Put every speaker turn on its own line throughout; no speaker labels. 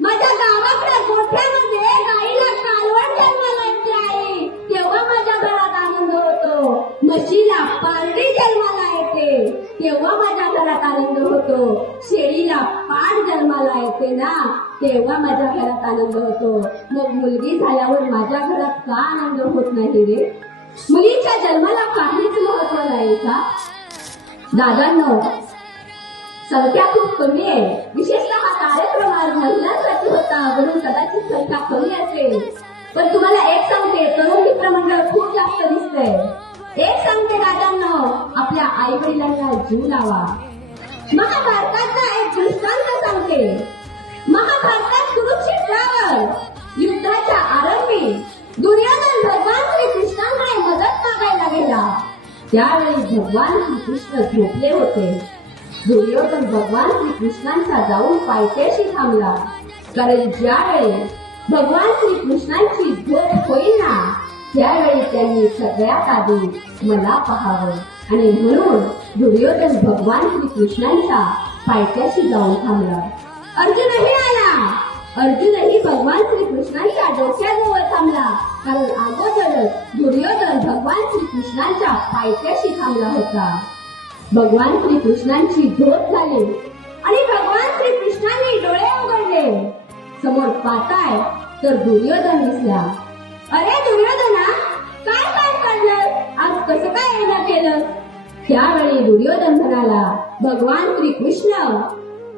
माझ्या गावाकडे गोठ्यामध्ये गाईला कालवड जन्मालायची आई तेव्हा माझ्या घरात आनंद होतो. म्हशीला पारडी जन्माला येते. तेव्हा माझ्या घरात आनंद होतो. शेळीला पाड जन्माला येते ना. तेव्हा माझ्या घरात आनंद होतो. मग मुलगी झाल्यावर माझ्या घरात का आनंद होत नाही रे? मुलीच्या जन्माला काहीच महत्त्व नाही का? दादांनो संख्या खूप कमी आहे. विशेषतः हा कार्यक्रम वडिलांना जीव लावा महाभारताचा एक दृष्टांत सांगते. महाभारतात कुरुक्षेत्रावर युद्धाच्या आरंभी दुर्योधन भगवान श्रीकृष्णांकडे मदत मागायला गेला. त्यावेळी भगवान श्रीकृष्ण झोपले होते. दुर्योधन भगवान श्रीकृष्णांचा जाऊन पायथ्याशी थांबला. कारण ज्यावेळी भगवान श्रीकृष्णांची झोप होईल ना त्यावेळी त्यांनी सगळ्यात आधी मला पाहावं. आणि म्हणून दुर्योधन भगवान श्रीकृष्णांच्या पायथ्याशी जाऊन थांबला. अर्जुनही आला! अर्जुनही भगवान श्रीकृष्णांच्या डोक्याजवळ थांबला. कारण अगोदरच दुर्योधन भगवान श्रीकृष्णांच्या पायथ्याशी थांबला होता. भगवान श्रीकृष्णांची झोप झाली आणि भगवान श्रीकृष्णांनी डोळे उघडले. समोर पाताय तर दुर्योधन दिसला. अरे दुर्योधना केलं त्यावेळी दुर्योधन म्हणाला भगवान श्रीकृष्ण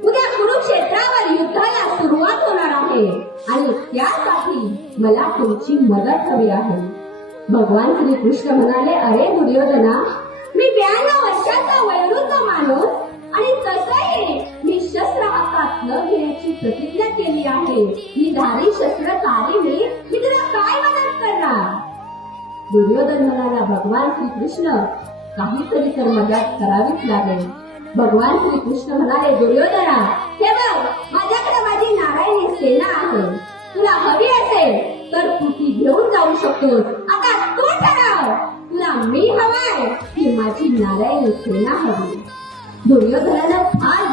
उद्या कुरुक्षेत्रावर युद्धाला सुरुवात होणार आहे आणि त्यासाठी मला तुमची मदत हवी आहे. भगवान श्रीकृष्ण म्हणाले अरे दुर्योधना मी ब्याण्णव वर्षाचा वयोवृद्ध माणूस आणि तसही मी शस्त्र हातात न घेण्याची प्रतिज्ञा केली आहे. मी धारी शस्त्र तारी मी दुर्योधन म्हणाला भगवान श्रीकृष्ण काहीतरी तर मदत करावीच लागेल. भगवान श्रीकृष्ण म्हणाले दुर्योधना हे बघ माझ्याकडे माझी नारायणी सेना आहे. तुला हवी असेल तर तू ती घेऊन जाऊ शकतोस. आता तू ठराव. तुला मी हवाय की माझी नारायणी सेना हवी. दुर्योधनाला फार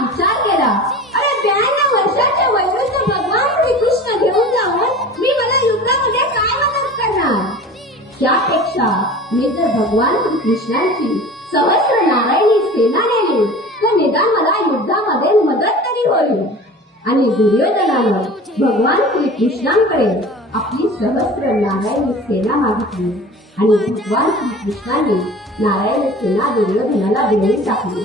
त्यापेक्षा मी जर भगवान श्रीकृष्णांची सहस्र नारायणी सेना नेली तर निदान मला युद्धामध्ये मदत तरी होईल. आणि दुर्योधनानं भगवान श्रीकृष्णांकडे आपली सहस्र नारायणी सेना मागितली. आणि भगवान श्रीकृष्णाने नारायण सेना दुर्योधनाला देऊन टाकली.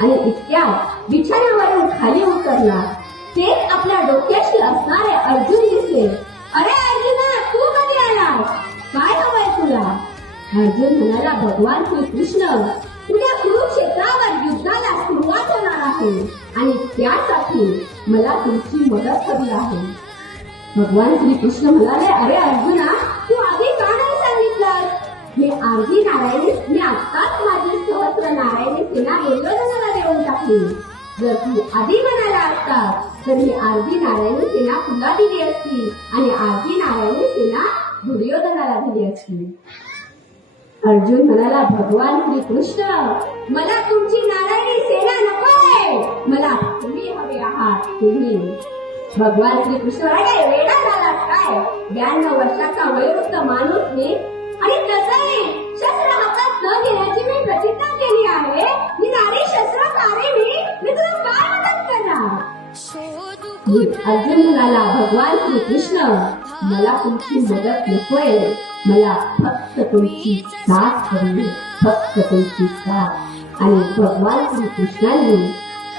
आणि इतक्यात बिछाण्यावरून खाली उतरला. तेच आपल्या डोक्याशी असणारे अर्जुन दिसले. अरे अर्जुना तू कधी आला काय हवंय तुला अर्जुन म्हणाला भगवान श्रीकृष्ण उद्या कुरुक्षेत्रावर युद्धाला सुरुवात होणार आहे आणि त्यासाठी मला तुमची मदत हवी आहे. भगवान श्रीकृष्ण म्हणाले अरे अर्जुना तू आधी का नाही सांगितलं? मी आधी नारायणी मी आत्ताच माझी सहस्र नारायणी सेना दुर्योधनाला देऊन टाकली. जर तू आधी म्हणाला असता तर मी अर्धी नारायणी सेना तुला दिली असती आणि अर्धी नारायणी सेना दुर्योधनाला दिली असती. अर्जुन म्हणाला भगवान श्रीकृष्ण मला तुमची नारायणी सेना नकोय. मला तुम्ही हवे आहात तुम्ही. भगवान श्रीकृष्ण म्हणाले वेडा झालास काय? ब्याण्णव वर्षाचा वयोवृद्ध माणूस मी आणि तसंही शस्त्र हातात न घेण्याची मी प्रतिज्ञा केली आहे. मी नारी शस्त्रधारी मी मी तुला काय मदत करणार अर्जुन म्हणाला भगवान श्रीकृष्ण मला तुमची मदत नकोय. मला फक्त तुमची साथ हवी. फक्त तुमची साथ. आणि भगवान श्रीकृष्णांनी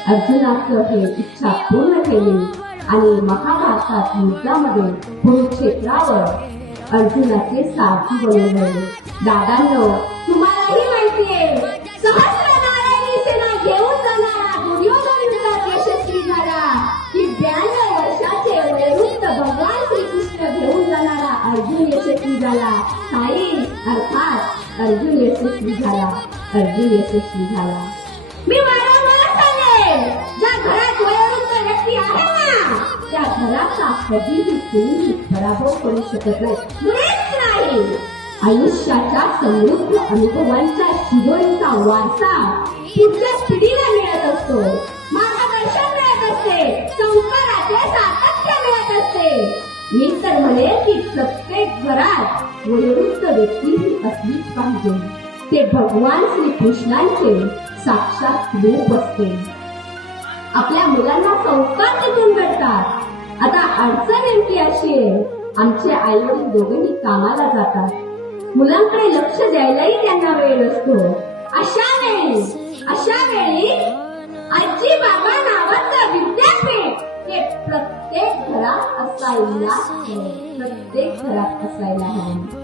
अर्जुनाचं हे इच्छा पूर्ण केली. आणि महाभारतात युद्धामध्ये कुरुक्षेत्रावर अर्जुनाचे सारथी बनवले. दादांनो झाला साई अर्थात अर्जुन यशस्वी झाला अर्जुन यशस्वी झाला मी वारंवार सांगेन ज्या घरात वयोवृद्ध व्यक्ती आहे ना त्या घराचा कधीही कोणी पराभव करू शकत नाही. आयुष्याच्या समृद्ध अनुभवांचा शिरोळीचा वारसा पुढच्या घरात वयोवृद्ध व्यक्तीही असली पाहिजे. ते भगवान श्री कृष्णांचे साक्षात रूप असते. आपल्या मुलांना संस्कार तिथून घडतात. आता अडचण नेमकी अशी आहे आमचे आई वडील दोघेही कामाला जातात. मुलांकडे लक्ष द्यायलाही त्यांना वेळ असतो अशा वेळी अशा वेळी आजी बाबा असायला हवं. प्रत्येक घरात असायला हवं